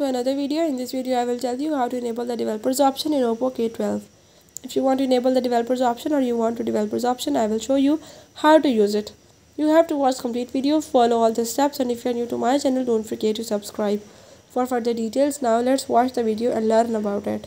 to another video. In this video I will tell you how to enable the developers option in Oppo K12. If you want to enable the developers option or you want to developers option, I will show you how to use it. You have to watch complete video, follow all the steps, and if you are new to my channel, don't forget to subscribe for further details. Now let's watch the video and learn about it.